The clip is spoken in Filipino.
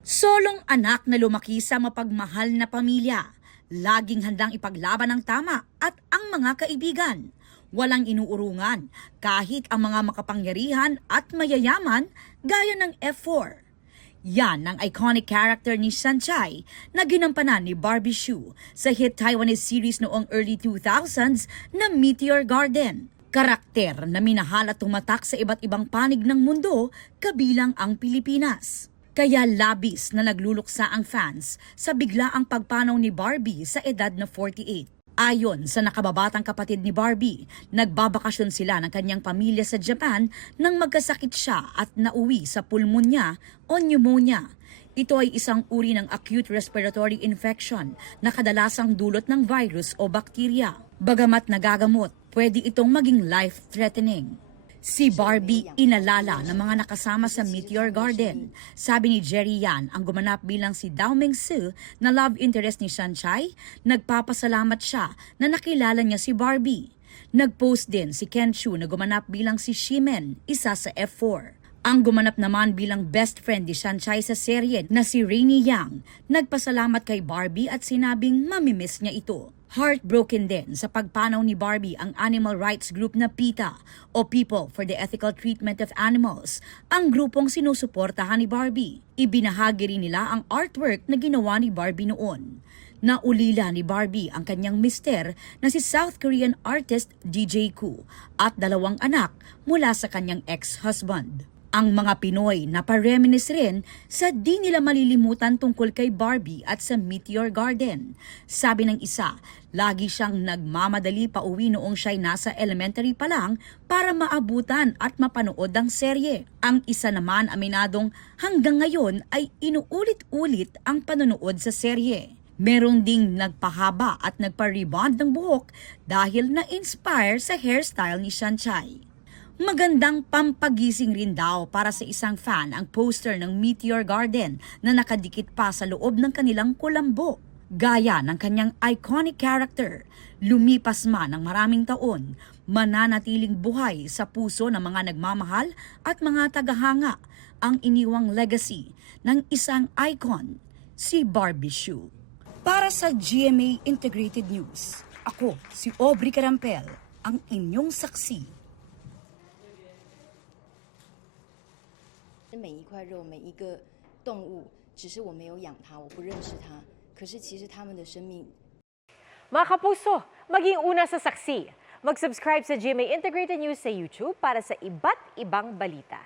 Solong anak na lumaki sa mapagmahal na pamilya, laging handang ipaglaban ang tama at ang mga kaibigan. Walang inuurungan kahit ang mga makapangyarihan at mayayaman gaya ng F4. Yan ang iconic character ni Sanchai na ginampanan ni Barbie Hsu sa hit Taiwanese series noong early 2000s na Meteor Garden. Karakter na minahal at tumatak sa iba't ibang panig ng mundo kabilang ang Pilipinas. Kaya labis na nagluluksa ang fans sa biglaang pagpanaw ni Barbie sa edad na 48. Ayon sa nakababatang kapatid ni Barbie, nagbabakasyon sila ng kanyang pamilya sa Japan nang magkasakit siya at nauwi sa pulmonya o pneumonia. Ito ay isang uri ng acute respiratory infection na kadalasang dulot ng virus o bakterya. Bagamat nagagamot, pwede itong maging life-threatening. Si Barbie inalala ng mga nakasama sa Meteor Garden. Sabi ni Jerry Yan, ang gumanap bilang si Dao Ming-soo na love interest ni Sanchai, nagpapasalamat siya na nakilala niya si Barbie. Nag-post din si Ken Chu na gumanap bilang si Shimen, isa sa F4. Ang gumanap naman bilang best friend ni Sanchai sa serye na si Rainy Yang, nagpasalamat kay Barbie at sinabing mamimiss niya ito. Heartbroken din sa pagpanaw ni Barbie ang animal rights group na PETA o People for the Ethical Treatment of Animals, ang grupong sinusuportahan ni Barbie. Ibinahagi rin nila ang artwork na ginawa ni Barbie noon. Naulila ni Barbie ang kanyang mister na si South Korean artist DJ Koo at 2 anak mula sa kanyang ex-husband. Ang mga Pinoy na pareminis rin sa di nila malilimutan tungkol kay Barbie at sa Meteor Garden. Sabi ng isa, lagi siyang nagmamadali pa uwi noong siya'y nasa elementary pa lang para maabutan at mapanood ang serye. Ang isa naman aminadong hanggang ngayon ay inuulit-ulit ang panonood sa serye. Merong ding nagpahaba at nagpa-rebond ng buhok dahil na-inspire sa hairstyle ni Sanchai. Magandang pampagising rin daw para sa isang fan ang poster ng Meteor Garden na nakadikit pa sa loob ng kanilang kulambo. Gaya ng kanyang iconic character, lumipas man ng maraming taon, mananatiling buhay sa puso ng mga nagmamahal at mga tagahanga ang iniwang legacy ng isang icon, si Barbie Hsu. Para sa GMA Integrated News, ako si Aubrey Carampel, ang inyong saksi. 每一块肉，每一个动物，只是我没有养它，我不认识它。可是其实它们的生命。 Mga kapuso, maging una sa saksi. Mag-subscribe sa GMA Integrated News sa YouTube para sa iba't ibang balita.